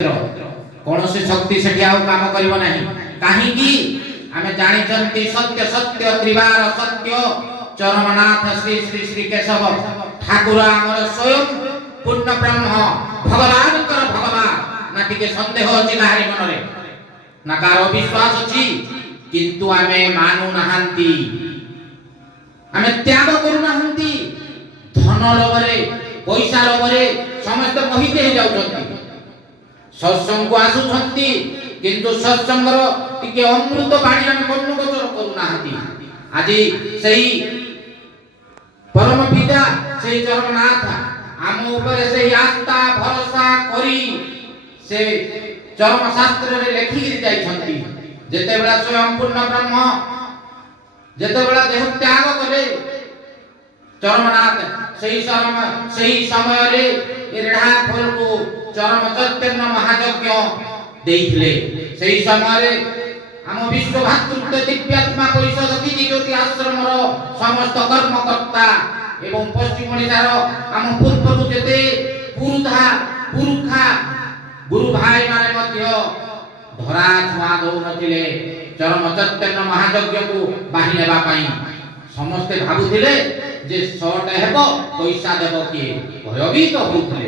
कौन से शक्ति से काम कर कहीं आमे जानी सत्य सत्य त्रिवार सत्य चरमनाथ श्री श्री श्री केशव ठाकुर आमर स्वयं पूर्ण ब्रह्म भगवान भगवान ना टिके संदेह अच्छी कहारी मन रे ना कार विश्वास अच्छी किंतु आमे मानु नहांती आमे त्याग करू नहांती धन लोभरे पैसा लोभरे समस्त मोहित हो जाउछंती सत्संग को आसुछंती किंतु सत्संगर टिके अमृत बाणी हम कन्न गोचर करू नहांती आज सही परम पिता से चरमनाथ आम ऊपर से आस्था भरोसा करी से चरम शास्त्र रे लेखि जाइछंती जेते बेला स्वयं पूर्ण ब्रह्म जेते बेला देह त्याग करे चरमनाथ सही समय रे रेढ़ा फल को चरम चैतन्य महायज्ञ देइथिले सही समय रे हम विश्व भातृत्व दिव्यात्मा परिषद की ज्योति आश्रम रो समस्त कर्मकर्ता एवं पश्चिम ओडिसा रो हम पूर्व जेते पुरुधा पुरुखा गुरु भाई माने मध्य धरा छुआ दौ नथिले चरम चैतन्य महायज्ञ को बाहि लेबा पई समस्त भाबुथिले जे शॉर्ट हेबो पैसा देबो कि भयभीत होउथिले